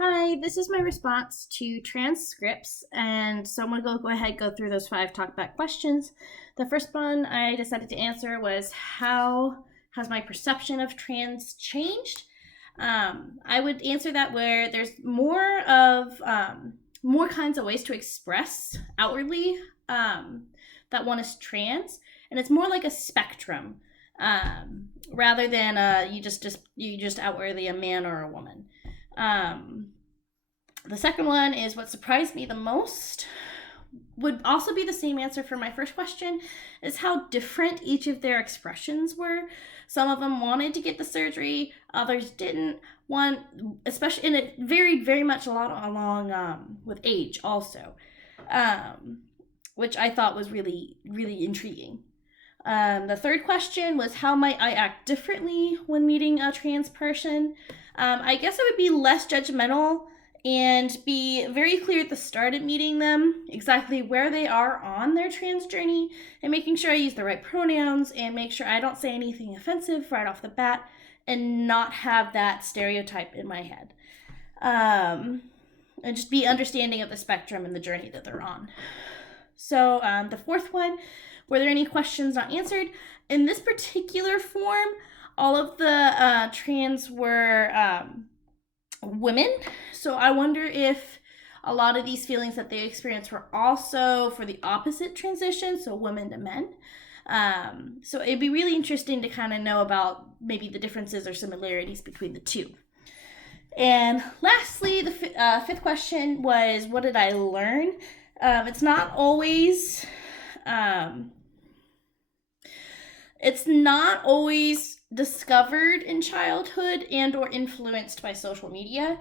Hi, this is my response to transcripts, and so I'm gonna go ahead and go through those 5 talkback questions. The first one I decided to answer was how has my perception of trans changed? I would answer that where there's more kinds of ways to express outwardly that one is trans, and it's more like a spectrum rather than you just outwardly a man or a woman. Um, the second one is what surprised me the most would also be the same answer for my first question is how different each of their expressions were. Some of them wanted to get the surgery, others didn't. One, especially, and it varied very much a lot along with age also, um, which I thought was really, really intriguing. The third question was how might I act differently when meeting a trans person? I guess I would be less judgmental and be very clear at the start of meeting them exactly where they are on their trans journey and making sure I use the right pronouns and make sure I don't say anything offensive right off the bat and not have that stereotype in my head. And just be understanding of the spectrum and the journey that they're on. So the fourth one, were there any questions not answered? In this particular form, all of the trans were women. So I wonder if a lot of these feelings that they experienced were also for the opposite transition, so women to men. So it'd be really interesting to kind of know about maybe the differences or similarities between the two. And lastly, the fifth question was, what did I learn? It's not always um, it's not always discovered in childhood and or influenced by social media.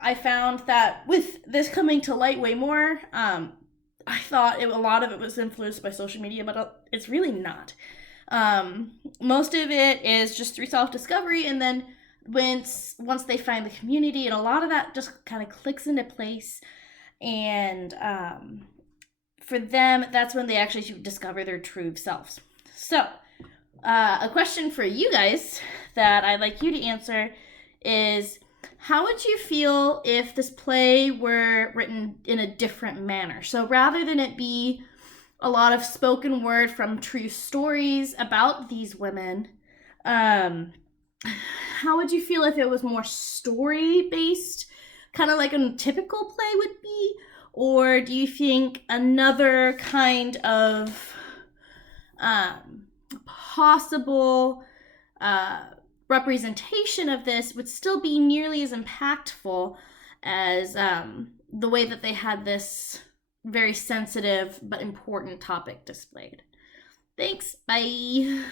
I found that with this coming to light way more, I thought a lot of it was influenced by social media, but it's really not. Most of it is just through self-discovery, and then once they find the community, and a lot of that just kind of clicks into place, and for them, that's when they actually discover their true selves. So, a question for you guys that I'd like you to answer is how would you feel if this play were written in a different manner? So rather than it be a lot of spoken word from true stories about these women, how would you feel if it was more story based, kind of like a typical play would be? Or do you think another kind of possible representation of this would still be nearly as impactful as the way that they had this very sensitive but important topic displayed? Thanks. Bye.